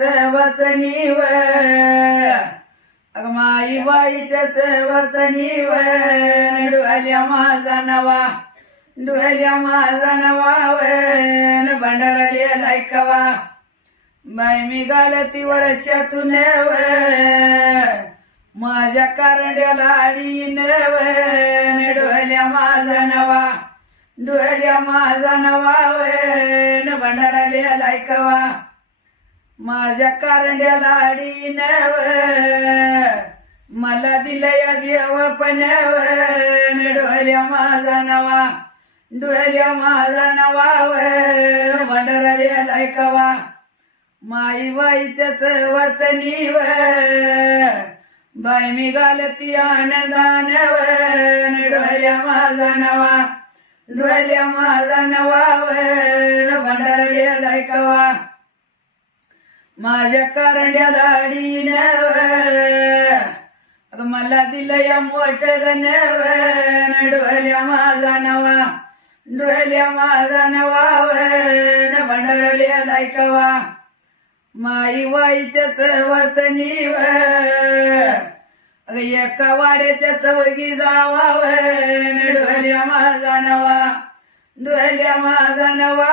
बाईच्याच वसनी अग माई बाईच्याच वसनीव डोल्या माझा नवा डोल्या माझा नवा वन भंडारा लायकवा. बाई मी गालती वर्षातून व माझ्या कारड्याला आडी व डोल्या माझा नवा डोल्या माझा नवा वन भंडारा लायकवा. माझ्या कारण्या लाडी नव मला दिलया देव पण डोल्या माझा नवा डोल्या माझा नवा भंडारा लायकवा. माई बाईच्याच वसनीव बाई मी गालती आनंदानव डोल्या माझा नवा डोल्या माझा नवा भंडारा लायकवा. माझ्या कारंड्याला लाडी नव मला दिलं या नव डोल्या माझा नवा डोल्या माझा नवा भंडरल्या लायकवा माई वाईच्याच वसनीव अग एका वाड्याच्या चौकी जावा डोल्या माझा नवा डोल्या माझा नवा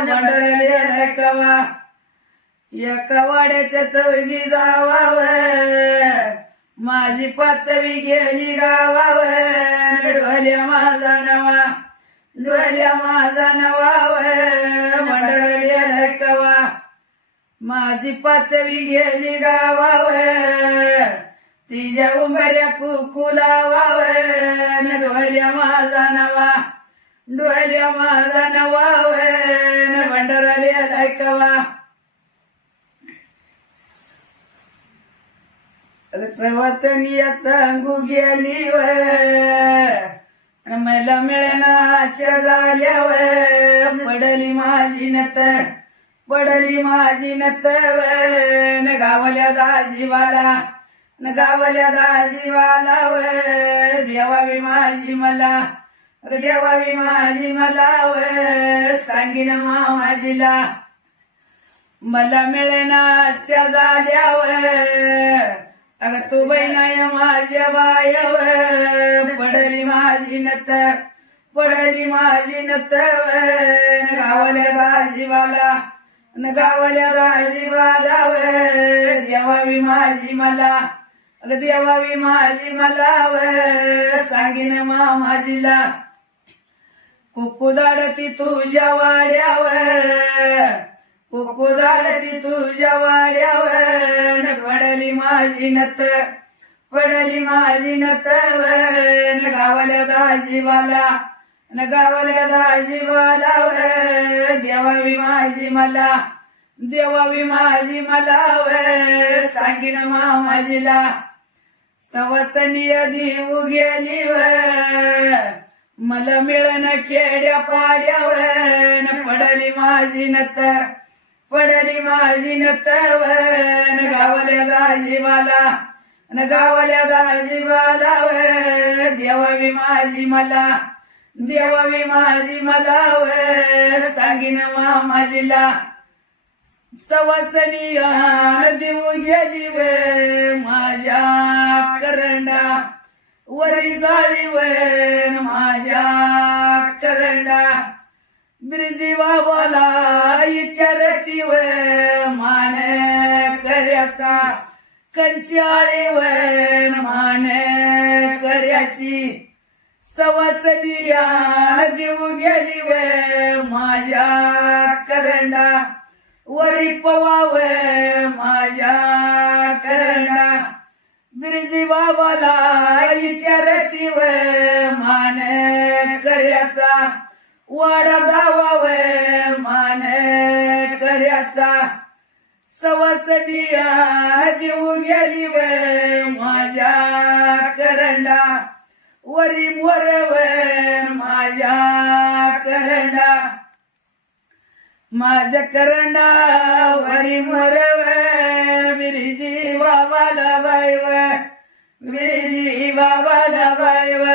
भंडरल्या लायकवा एका वाड्याच्या चौघी जावाव माझी पाचवी गेली गावाव ढोल्या माझा नवा ढोल्या माझा नवाव मंडळ कवा. माझी पाचवी गेली गावाव तिच्या उंबऱ्या कुकुलावाव ढोल्या माझा नवा ढोल्या माझा नवाव भंडाराला कवा. सवसनिया सांगू गेली व मला मिळना आशा झाल्या पडली माझी नत पडली माझी नत व न गावल्या दाजीवाला न गावल्या दाजीवाला व देवावी माझी मला अगं देवावी माझी मला व सांगीन मामाजीला मला मिळेना आशा झाल्यावर. अगं तू बहिणाय माझ्या बायव पडली माझी नत पडली माझी नत गावल्या राजीवाला न गावल्या राजीवाला देवावी माझी मला अग देवावी माझी मला व सांगीन मामाजीला कुकुदाडती तुझ्या वाड्यावर. कुकुदाडती तुझ्या वाड्यावर पडली माझी नत पडली माझी नत न गावल्या दाजीवाला न गावल्या दाजीवाला देवावी माझी मला देवावी माझी मला व सांगीन मामाजीला सवसनीय देऊ गेली व मला मिळन केड्या पाड्यावर पडली माझी नत पडली माझी नत न गावल्या दाजीवाला न गावल्या दाजीवाला देवावी माझी मला देवावी माझी मला व सांगिन मामाजीला सवासनिया देऊ गेली व माझ्या करंडा. वरी जाळी व माझ्या करंडा. ब्रिजी बाबाला विचारती व मान कर्याचा. कंचाळी व मान कर्याची. सवचनिया देऊ गेली व माझ्या करंडा. वरी पवाव माझ्या करंडा. ब्रिजी बाबाला विचारती व मान कर्याचा. वाडा दावाव मान कर्याचा. सवसनिया जीव गेली व माझ्या करंडा. वरी मोरव माझ्या करंडा. माझ्या करंडा वरी मोरव बिरजी बाबाला बायव बिरजी बाबाला बायव.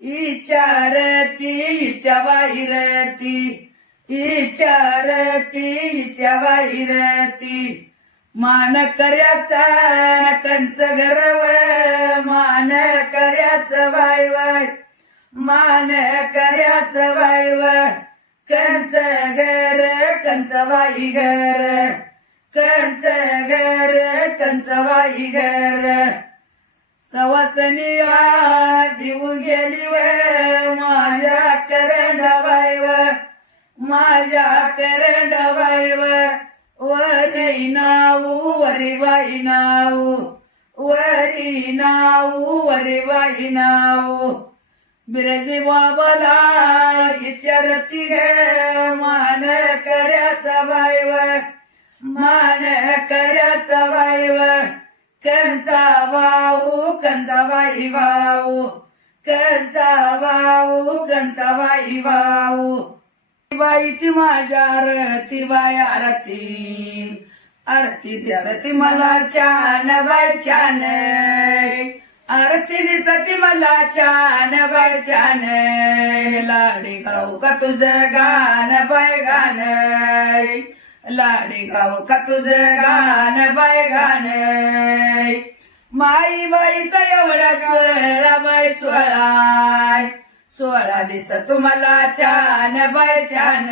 इचारती इच्या बाहिरती इचारती हिच्या वाहिरती मान कर्याचा कंच गरव मान कर्याच वाय वाय मान कर्याच वाय वाय. कंच घर कंच वाई घर कंच घर कंच वाई घर. सवासनिया देऊ गेली व माझ्या करंडाबाई व माझ्या करंडाबाई वरी नाऊ वरी बाई नाऊ वरी नाऊ वरी बाई नाऊ बिरजी बाबाला इचारती ग मान कर्याचा बाई मान कर्याचा बाई कंचा वाऊ कंचा बाई वाऊ. कंचा वाऊ कंचा बाई वाऊ. बाईची माझ्या आरती बाय आरती. आरती दिसती मला छान बाय छान आरती दिसती मला छान बाय छान लाडी गाऊ का तुझं गाण बाय गाण. लाडी गाऊ का तुझं गाण बाय गाण माई बाईचा एवढा सोळा बाय सोळा सोळा दिस तुम्हाला छान बाय छान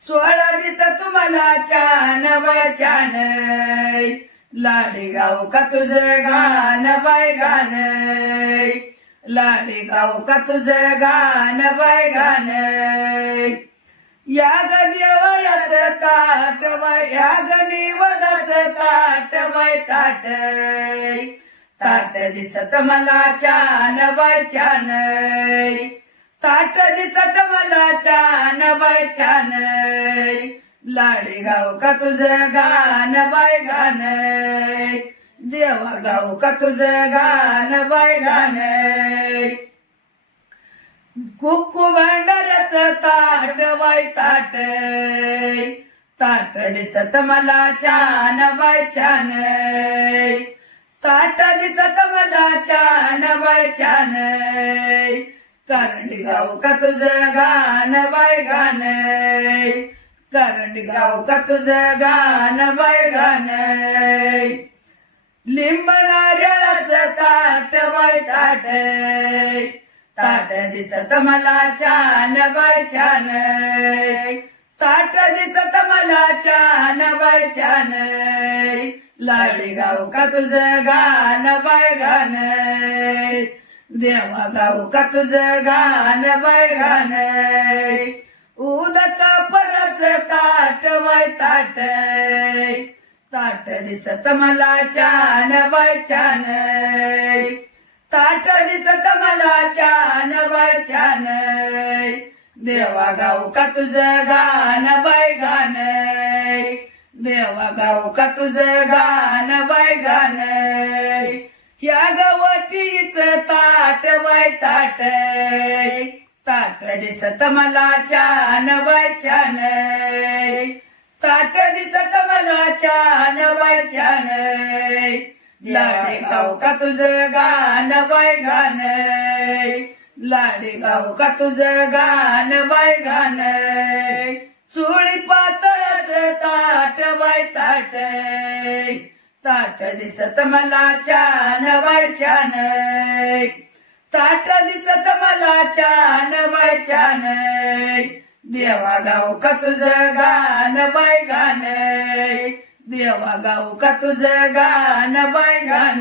सोळा दिस तुम्हाला छान बाय छान लाडी गाऊ का तुझं गाण बाय गाण लाडी गाऊ का तुझं गाण बाय गाण या ग देवयाचं ताट वय या ग ताट बाय ताट. ताट दिसत मला छान बाय छान. ताट दिसत मला छान बाय छान. लाडी गाव का तुझं गाण बाय गाण. देवा गाव का तुझं गाण बाय गाण. कुक्कू भांडाराचं ताट बाय ताट. ताट दिसत मला छान बाय छान. ताट दिसत मला छान बाय छान. करंडी गाव का तुझं गाण बाय गाण? करंडी गाव का तुझं गाण बाय गाण? लिंबणाऱ्याच ताट बाय ताट. ताट दिसत मला छान बाय छान. ताट दिसत मला छान बाय छान. लाडी गाऊ का तुझं गाण बाय गाण? देवा गाऊ का तुझं गाण बाय गाण? उदका परत ताट बाय ताट. ताट दिसत मला छान बाय छान. ताट दिसत मला छान बाय छान देवा गाऊ का तुझं गाण बाय गाण देवा गाऊ का तुझं गाण बाय गाण या गवटीच ताट बाय ताट ताट दिसत मला छान बाय छान ताट दिसत मला छान बाय छान लाडे गाव का तुझं गाण बाय गाण? लाडे गाव का तुझं गाण बाय गाण? चुळी पातळच ताट बाय ताट. ताट दिसत मला छान बाय छान. ताट दिसत मला छान बाय छान. देवा गाव का तुझं गाण बाय गाण? देवा गाऊ का तुझं गाण बाय गाण?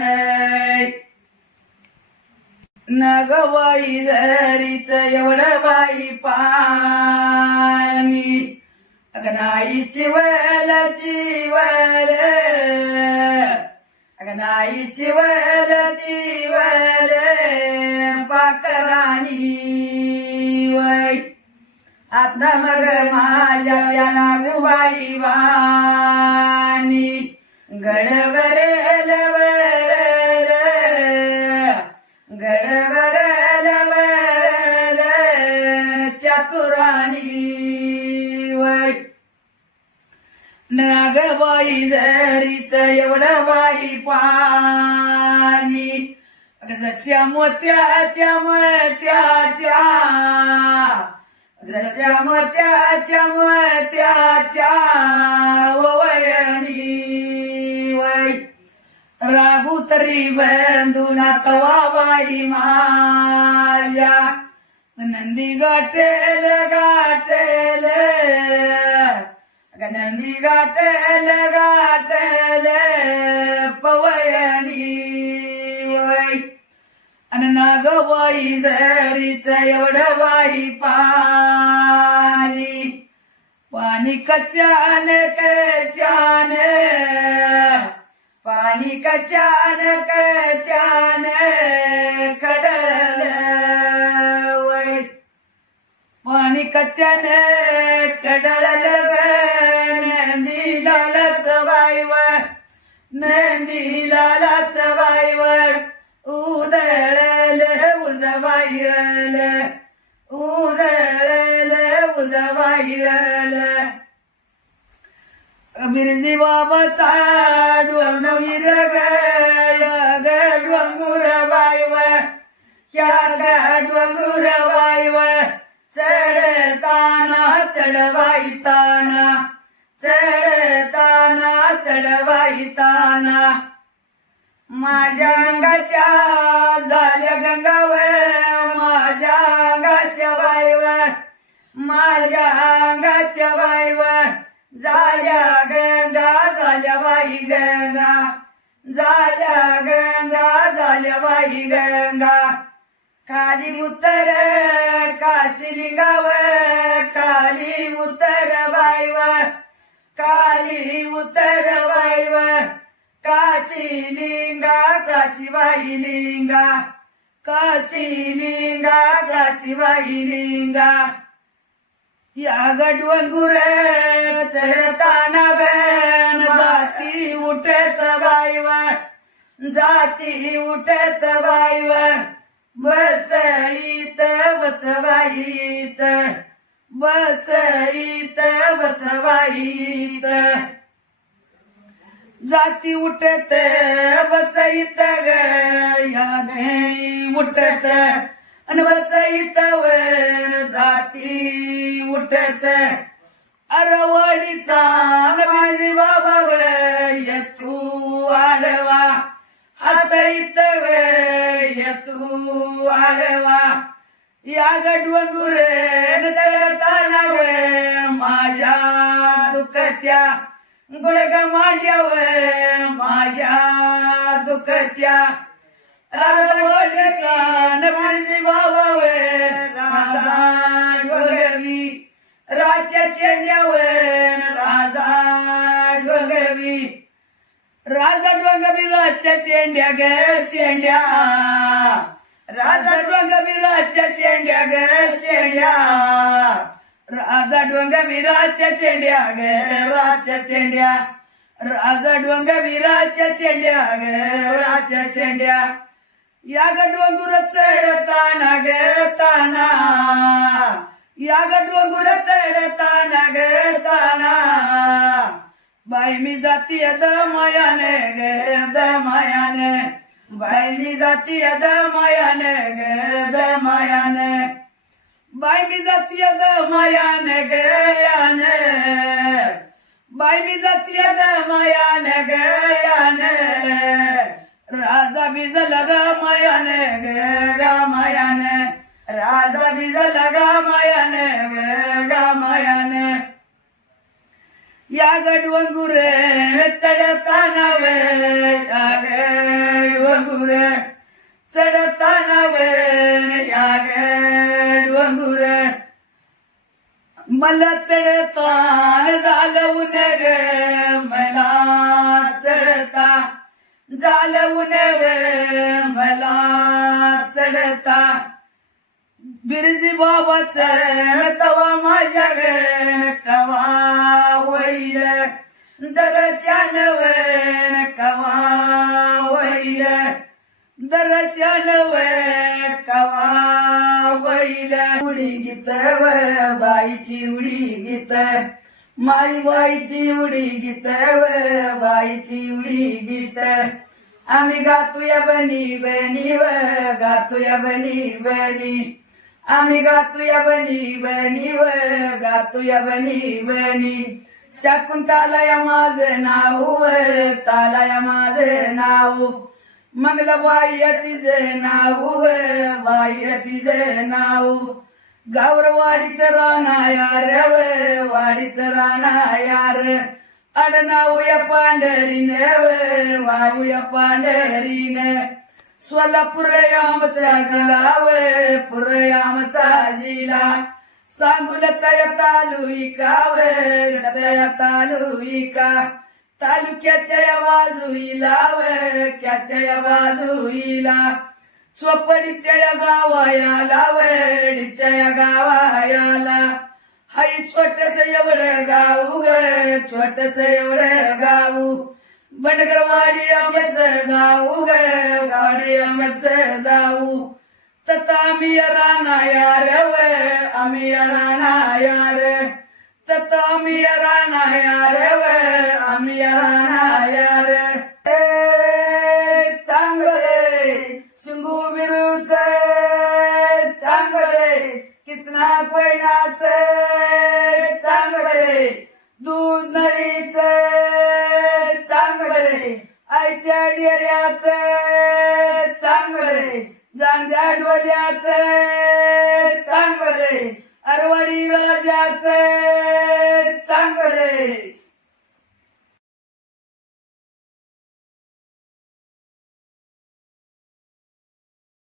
नगवाई झरीच एवढं बाई पाणी. अगनाई शिवल चिवल अगनाई शिवल शिवल. पाकराणी वै आता मग माझ्या या नागुबाई वाणी. गडवर लवर गडवर लवर चतुराणी वय नागबाई जरीच एवढं बाई पाणी. जशा मोत्याच्या मोत्याच्या. जशा मोत्याच्या वयनी वै. रागू तरी बंधुना तवा बाई माझ्या नंदी गाटेल गाटेल नंदी गाटेल गाटेल पव अन नागबाई जरीच एवढं बाई पाणी पाणी कचान कचान पाणी कचान कचान कडल वय पाणी कचान कडल नंदी लालाच वाईव नंदी लालाच वाईव माझ्या अंगाच्या झाल्या गंगावर माझ्या अंगाच्या बाईवर माझ्या अंगाच्या बाईवर झाल्या गंगा झाल्या बाई गंगा झाल्या गंगा झाल्या बाई गंगा. काली उत्तर काशीलिंगावर काली उत्तर बाईवर काली उत्तर बाईवर काची लिंगा काची बाई लिंगा काची लिंगा काची बाई लिंगा या गडवंगुर चढताना बेन जाती उठत बाईवर. जाती उठत बाईवर. बसईत बसवाईत बसईत बसवाईत जाती उठत बसईत ग या उठत. आणि बसईत वर जाती उठत. अरवडीचा माझी बाबा ग येतू आडवा. हसईत ग येतू आडवा. या गडवंगुरे तळताना ग माझ्या दुखत्या गुडग माझ्यावर माझ्या दुखत्या राजवाड्याचा नबळजी बाबावर राधा डोगवी राजा चेंड्यावर राजा डोगवी राजा डोंगवी राजा चेंड्या ग चेंड्या. राजा डोंगवी राजा चेंड्या ग चेंड्या. राजा डोंग विराच्या चेंड्या ग राजच्या चेंड्या. राजा डोंग विराच्या चेंड्या ग राजच्या चेंड्या. या ग डोंगुर चढताना ग ताना. या ग डोंगुर चढताना ग ताना. बाई मी जातीय दमायाने ग दमायाने. बाई मी जाती दमायाने ग दमायाने. बाय मी जातीय द मायान गयान बाय मी जातीय द मायान गयान राजा बीज लगा मायान गा मायान. राजा बीज लगा मायान गा मायान. या गडवंगुर चढताना वे या गडवंगुर चढताना वे या मला चढतान झालं उन ग मला चढता. झालं उन ग मला चढता. बिरजी बाबाच तवा माझ्या ग तवा वैल दरच्यान कवा दर्शन कवा वैल उडी गीत व बाईची उडी गीत माई बाईची उडी गीत व बाईची उडी गीत आम्ही गातूया बनी बनी व गातूया बनी बनी आम्ही गातूया बनी बनी व गातूया बनी बनी तालाया माझं नाव तालाया तालय माझं नाव मंगल बाह्य तिजे नाव व बाह्य तिचं नाव. गावरवाडीच राणा यार व वाडीच राणा यार. अडनाव या पांढरीने वे वाऊ या पांढरीने. सोलापूर आमचा जिल्हा व पुरयामचा जिल्हा सांगुल तय तालुका व तय तालुका तालुक्याच्या या बाजूला व क्याच्या या बाजूला. चोपडीच्या या गावायाला वडीच्या या गावायाला. हाई छोटस एवढं गाऊ ग छोटस एवढं गाऊ बंडगरवाडी आमचं गाऊ ग वाडी आमचं गाऊ तता आम्ही राणा यार व आम्ही राणा यार तर आम्ही राणा रे वे आम्ही राणा यार रे